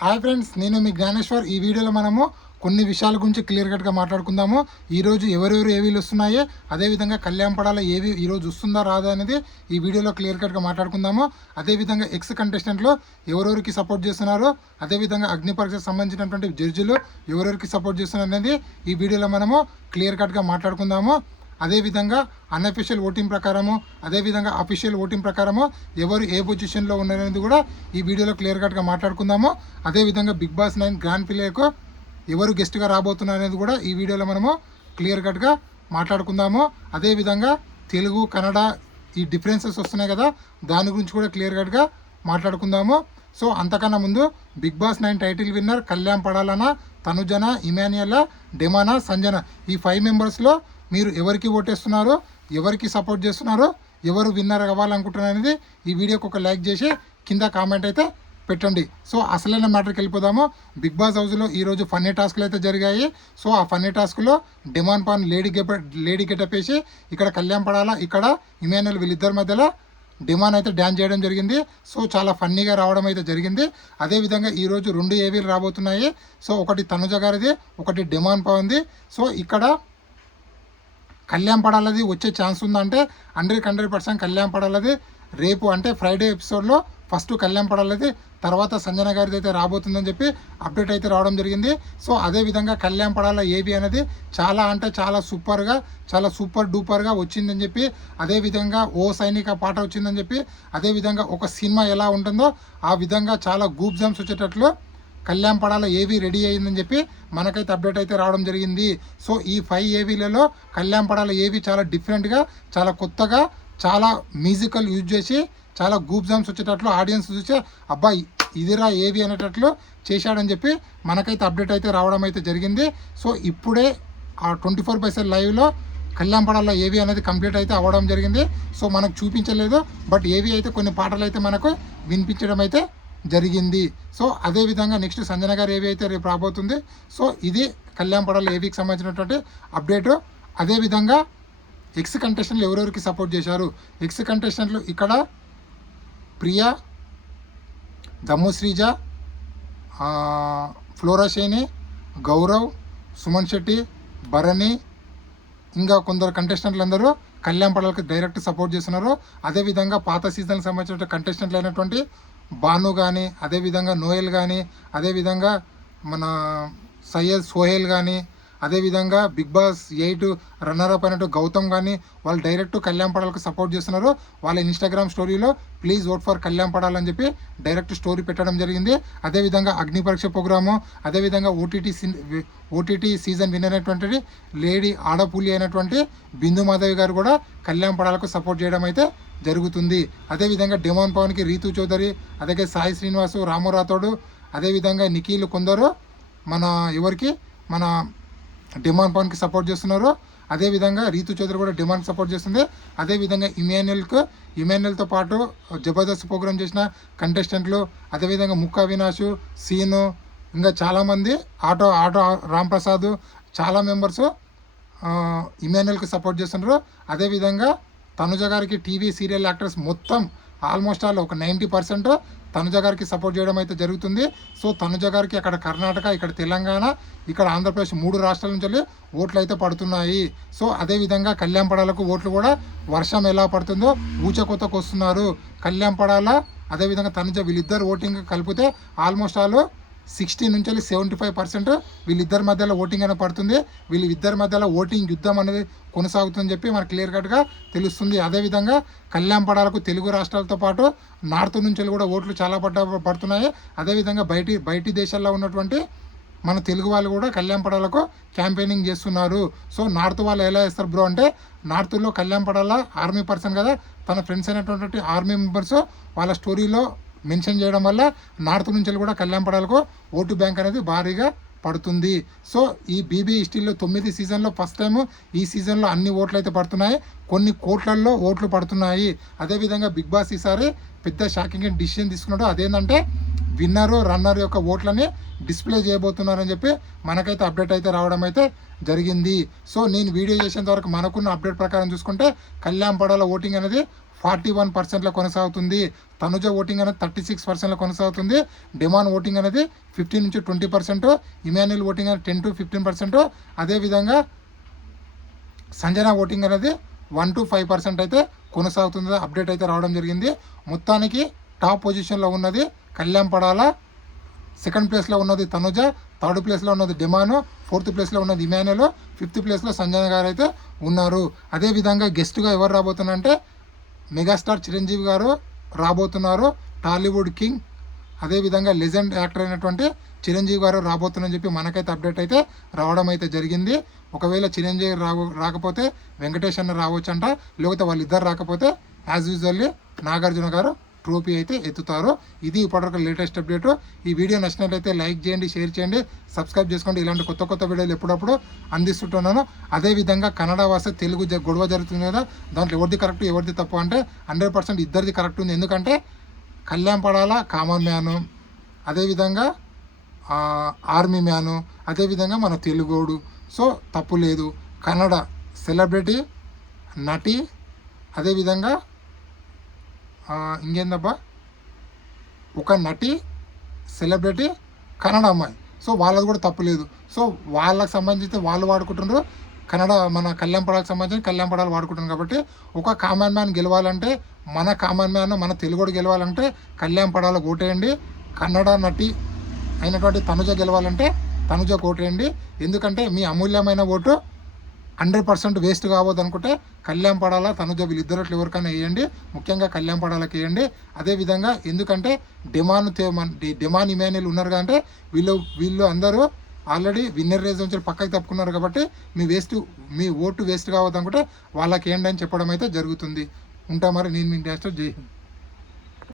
Hi friends, నేను మీ జ్ఞానేశ్వర్. ఈ వీడియోలో మనము కొన్ని విషయాల గురించి క్లియర్ కట్గా మాట్లాడుకుందాము. ఈరోజు ఎవరెవరు ఏవీలు వస్తున్నాయి, అదేవిధంగా కళ్యాణపడాల ఏవి ఈరోజు వస్తుందా రాదా అనేది ఈ వీడియోలో క్లియర్ కట్గా మాట్లాడుకుందాము. అదేవిధంగా ఎక్స్ కంటెస్టెంట్లో ఎవరెవరికి సపోర్ట్ చేస్తున్నారు, అదేవిధంగా అగ్ని పరీక్షకు సంబంధించినటువంటి జడ్జిలు ఎవరెవరికి సపోర్ట్ చేస్తున్నారు అనేది ఈ వీడియోలో మనము క్లియర్ కట్గా మాట్లాడుకుందాము. అదేవిధంగా అన్అఫీషియల్ ఓటింగ్ ప్రకారము, అదేవిధంగా అఫీషియల్ ఓటింగ్ ప్రకారము ఎవరు ఏ పొజిషన్లో ఉన్నారనేది కూడా ఈ వీడియోలో క్లియర్ కట్గా మాట్లాడుకుందాము. అదేవిధంగా బిగ్ బాస్ 9 గ్రాండ్ ఫినాలేకు ఎవరు గెస్ట్గా రాబోతున్నారు అనేది కూడా ఈ వీడియోలో మనము క్లియర్ కట్గా మాట్లాడుకుందాము. అదేవిధంగా తెలుగు, కన్నడ ఈ డిఫరెన్సెస్ వస్తున్నాయి కదా, దాని గురించి కూడా క్లియర్ కట్గా మాట్లాడుకుందాము. సో అంతకన్నా ముందు Bigg Boss 9 title winner Kalyan పడాలన, తనుజన, ఇమాన్యుయల్, డెమానా, సంజన ఈ 5 మెంబర్స్లో మీరు ఎవరికి ఓటేస్తున్నారో, ఎవరికి సపోర్ట్ చేస్తున్నారో, ఎవరు విన్నర్ అవ్వాలనుకుంటున్నారు అనేది ఈ వీడియోకి ఒక లైక్ చేసి కింద కామెంట్ అయితే పెట్టండి. సో అసలైన మ్యాటర్కి వెళ్ళిపోదాము. బిగ్ బాస్ హౌస్లో ఈరోజు ఫన్నీ టాస్క్లు అయితే జరిగాయి. సో ఆ ఫన్నీ టాస్క్లో డిమాండ్ పాన్ లేడీ గెటప్ వేసి ఇక్కడ కళ్యాణ్ పడాలా, ఇక్కడ ఇమాన్యుయల్ వీళ్ళిద్దరి మధ్యలో డిమాండ్ అయితే డ్యాన్స్ చేయడం జరిగింది. సో చాలా ఫన్నీగా రావడం అయితే జరిగింది. అదేవిధంగా ఈరోజు 2 ఏవీలు రాబోతున్నాయి. సో ఒకటి తనుజ గారిది, ఒకటి డిమాండ్ పాన్ది. సో ఇక్కడ కళ్యాణ్ పడాలది వచ్చే ఛాన్స్ ఉందంటే 100% కళ్యాణ్ పడాలది రేపు అంటే ఫ్రైడే ఎపిసోడ్లో ఫస్ట్ కళ్యాణ్ పడాలది, తర్వాత సంజన గారిది అయితే రాబోతుందని చెప్పి అప్డేట్ అయితే రావడం జరిగింది. సో అదేవిధంగా కళ్యాణ్ పడాల ఏవి అనేది చాలా అంటే చాలా సూపర్గా, చాలా సూపర్ డూపర్గా వచ్చిందని చెప్పి, అదేవిధంగా ఓ సైనిక పాట వచ్చిందని చెప్పి, అదేవిధంగా ఒక సినిమా ఎలా ఉంటుందో ఆ విధంగా చాలా గూప్ జంప్స్ వచ్చేటట్లు కళ్యాణ్ పడాల ఏవి రెడీ అయ్యిందని చెప్పి మనకైతే అప్డేట్ అయితే రావడం జరిగింది. సో ఈ 5 ఏవీలలో కళ్యాణ్ పడాల ఏవి చాలా డిఫరెంట్గా, చాలా కొత్తగా, చాలా మ్యూజికల్ యూజ్ చేసి, చాలా గూప్ జామ్స్ వచ్చేటట్లు ఆడియన్స్ చూసి అబ్బాయి ఇదిరా ఏవి అనేటట్లు చేశాడని చెప్పి మనకైతే అప్డేట్ అయితే రావడం అయితే జరిగింది. సో ఇప్పుడే ఆ 24/7 లైవ్లో కళ్యాణ్ పడాల ఏవి అనేది కంప్లీట్ అయితే అవ్వడం జరిగింది. సో మనకు చూపించలేదు, బట్ ఏవి అయితే కొన్ని పాటలు అయితే మనకు వినిపించడం అయితే జరిగింది. సో అదేవిధంగా నెక్స్ట్ సంజన గారు ఏవి అయితే రేపు రాబోతుంది. సో ఇది కళ్యాణ్ పడాల ఏవికి సంబంధించినటువంటి అప్డేటు. అదేవిధంగా ఎక్స్ కంటెస్టెంట్లు ఎవరెవరికి సపోర్ట్ చేశారు, ఎక్స్ కంటెస్టెంట్లు ఇక్కడ ప్రియా, దమ్ము శ్రీజ, ఫ్లోరా షైని, గౌరవ్, సుమన్ శెట్టి, భరణి, ఇంకా కొందరు కంటెస్టెంట్లు అందరూ కళ్యాణ్ పడాలకి డైరెక్ట్ సపోర్ట్ చేస్తున్నారు. అదేవిధంగా పాత సీజన్కి సంబంధించిన కంటెస్టెంట్లు అయినటువంటి బాను కానీ, అదేవిధంగా నోయల్ కానీ, అదేవిధంగా మన సయ్యద్ సోహెల్ కానీ, అదేవిధంగా బిగ్ బాస్ 8 రన్నరప్ అయినట్టు గౌతమ్ కానీ వాళ్ళు డైరెక్ట్ కళ్యాణ్ పడాలకు సపోర్ట్ చేస్తున్నారు. వాళ్ళ ఇన్స్టాగ్రామ్ స్టోరీలో ప్లీజ్ ఓట్ ఫర్ కళ్యాణ్ పడాలని చెప్పి డైరెక్ట్ స్టోరీ పెట్టడం జరిగింది. అదేవిధంగా అగ్ని పరీక్ష ప్రోగ్రాము, అదేవిధంగా ఓటీటీ సీజన్ విన్నర్ అయినటువంటి లేడీ ఆడపూలి అయినటువంటి బిందు మాధవి గారు కూడా కళ్యాణ్ పడాలకు సపోర్ట్ చేయడం అయితే జరుగుతుంది. అదేవిధంగా డిమాండ్ పవన్కి రీతు చౌదరి, అదే సాయి శ్రీనివాసు, రాము రాథోడు, అదేవిధంగా నిఖిల్ కొందరు మన డిమాండ్ పవన్కి సపోర్ట్ చేస్తున్నారు. అదేవిధంగా రీతు చౌదరి కూడా డిమాండ్కి సపోర్ట్ చేస్తుంది. అదేవిధంగా ఇమాన్యుయల్తో పాటు జబర్దస్త్ ప్రోగ్రామ్ చేసిన కంటెస్టెంట్లు, అదేవిధంగా ముక్కా అవినాష్, సీను, ఇంకా చాలామంది ఆటో రాంప్రసాద్, చాలా మెంబర్స్ ఇమాన్యుయల్కి సపోర్ట్ చేస్తున్నారు. అదేవిధంగా తనుజ గారికి టీవీ సీరియల్ యాక్టర్స్ మొత్తం ఆల్మోస్ట్ ఆల్ ఒక 90% తనుజ గారికి సపోర్ట్ చేయడం అయితే జరుగుతుంది. సో తనుజ గారికి అక్కడ కర్ణాటక, ఇక్కడ తెలంగాణ, ఇక్కడ ఆంధ్రప్రదేశ్ 3 రాష్ట్రాల నుంచి ఓట్లు అయితే పడుతున్నాయి. సో అదేవిధంగా కళ్యాణ్ పడాలకు ఓట్లు కూడా వర్షం ఎలా పడుతుందో ఊచకొతకు వస్తున్నారు. కళ్యాణ్ పడాల అదేవిధంగా తనుజ వీళ్ళిద్దరు ఓటింగ్ కలిపితే ఆల్మోస్ట్ ఆల్ 60 నుంచి 75% వీళ్ళిద్దరి మధ్యలో ఓటింగ్ అనేది పడుతుంది. వీళ్ళిద్దరి మధ్యలో ఓటింగ్ యుద్ధం అనేది కొనసాగుతుందని చెప్పి మనకు క్లియర్ కట్గా తెలుస్తుంది. అదేవిధంగా కళ్యాణ్ పడాలకు తెలుగు రాష్ట్రాలతో పాటు నార్త్ నుంచి కూడా ఓట్లు చాలా పడుతున్నాయి. అదేవిధంగా బయటి దేశాల్లో ఉన్నటువంటి మన తెలుగు వాళ్ళు కూడా కళ్యాణ్ పడాలకు క్యాంపెయినింగ్ చేస్తున్నారు. సో నార్త్ వాళ్ళు ఎలా చేస్తారు బ్రో అంటే, నార్త్లో కళ్యాణ్ పడాల ఆర్మీ పర్సన్ కదా, తన ఫ్రెండ్స్ అయినటువంటి ఆర్మీ మెంబర్స్ వాళ్ళ స్టోరీలో మెన్షన్ చేయడం వల్ల నార్త్ నుంచి కూడా కళ్యాణ్ పడాలకు ఓటు బ్యాంక్ అనేది భారీగా పడుతుంది. సో ఈ బీబీ హిస్టరీలో 9 సీజన్లో ఫస్ట్ టైం ఈ సీజన్లో అన్ని ఓట్లు అయితే పడుతున్నాయి, కొన్ని కోట్లల్లో ఓట్లు పడుతున్నాయి. అదేవిధంగా బిగ్ బాస్ ఈసారి పెద్ద షాకింగ్ డిసిషన్ తీసుకున్నాడు. అదేంటంటే విన్నరు రన్నర్ యొక్క ఓట్లని డిస్ప్లే చేయబోతున్నారని చెప్పి మనకైతే అప్డేట్ అయితే రావడం అయితే జరిగింది. సో నేను వీడియో చేసేంత వరకు మనకున్న అప్డేట్ ప్రకారం చూసుకుంటే కళ్యాణ్ పడాల ఓటింగ్ అనేది 41%లో కొనసాగుతుంది. తనుజ ఓటింగ్ అనేది 36%లో కొనసాగుతుంది. డిమాన్ ఓటింగ్ అనేది 15 నుంచి 20%, ఇమాన్యుల్ ఓటింగ్ అనేది 10 to 15%, అదేవిధంగా సంజన ఓటింగ్ అనేది 1 to 5% అయితే కొనసాగుతుంది. అప్డేట్ అయితే రావడం జరిగింది. మొత్తానికి టాప్ పొజిషన్లో ఉన్నది కళ్యాణ్ పడాల, సెకండ్ ప్లేస్లో ఉన్నది తనుజ, థర్డ్ ప్లేస్లో ఉన్నది డిమాను, ఫోర్త్ ప్లేస్లో ఉన్నది ఇమాన్యుల్, ఫిఫ్త్ ప్లేస్లో సంజన గారు అయితే ఉన్నారు. అదేవిధంగా గెస్ట్గా ఎవరు రాబోతున్నారంటే మెగాస్టార్ చిరంజీవి గారు రాబోతున్నారు, టాలీవుడ్ కింగ్. అదేవిధంగా లెజెండ్ యాక్టర్ అయినటువంటి చిరంజీవి గారు రాబోతున్నారని చెప్పి మనకైతే అప్డేట్ అయితే రావడం అయితే జరిగింది. ఒకవేళ చిరంజీవి రాకపోతే వెంకటేష్ అన్న రావచ్చంట, లేకపోతే వాళ్ళిద్దరు రాకపోతే యాజ్ యూజువల్లీ నాగార్జున గారు ట్రోఫీ అయితే ఎత్తుతారు. ఇది ఇప్పటివరకు లేటెస్ట్ అప్డేట్. ఈ వీడియో నచ్చినట్లయితే లైక్ చేయండి, షేర్ చేయండి, సబ్స్క్రైబ్ చేసుకోండి. ఇలాంటి కొత్త కొత్త వీడియోలు ఎప్పుడప్పుడు అందిస్తుంటున్నాను. అదేవిధంగా కన్నడ భాష తెలుగు గొడవ జరుగుతుంది కదా, దాంట్లో ఎవరిది కరెక్ట్ ఎవరిది తప్పు అంటే 100% ఇద్దరిది కరెక్ట్ ఉంది. ఎందుకంటే కళ్యాణ్ పడాల కామన్ మ్యాను, అదేవిధంగా ఆర్మీ మ్యాను, అదేవిధంగా మన తెలుగోడు. సో తప్పు లేదు. కన్నడ సెలబ్రిటీ నటి, అదేవిధంగా ఇంకేందబ్బా ఒక నటి సెలబ్రిటీ కన్నడ అమ్మాయి. సో వాళ్ళది కూడా తప్పు లేదు. సో వాళ్ళకి సంబంధించి వాళ్ళు వాడుకుంటున్నారు, కన్నడ మన కళ్యాణ్ పడాలకు సంబంధించి కళ్యాణ్ పడాలు వాడుకుంటున్నారు. కాబట్టి ఒక కామన్ మ్యాన్ గెలవాలంటే, మన కామన్ మ్యాన్ మన తెలుగుడు గెలవాలంటే కళ్యాణ్ పడాలకు ఓటేయండి. కన్నడ నటి అయినటువంటి తనుజ గెలవాలంటే తనుజకు ఓటేయండి. ఎందుకంటే మీ అమూల్యమైన ఓటు 100% వేస్ట్ కావద్దు అనుకుంటే కళ్యాణ్ పడాల తనుజ వీళ్ళిద్దరు ఎవరికైనా వేయండి. ముఖ్యంగా కళ్యాణ్ పడాలకి వేయండి. అదేవిధంగా ఎందుకంటే డిమాన్ ఇమాన్యుల్ ఉన్నారు అంటే వీళ్ళు అందరూ ఆల్రెడీ విన్నర్ రేస్ నుంచి పక్కకి తప్పుకున్నారు. కాబట్టి మీ ఓటు వేస్ట్ కావద్దు అనుకుంటే వాళ్ళకి వేయండి అని చెప్పడం అయితే జరుగుతుంది. ఉంటా మరి. నేను మీ డాక్టర్ జై హింద్.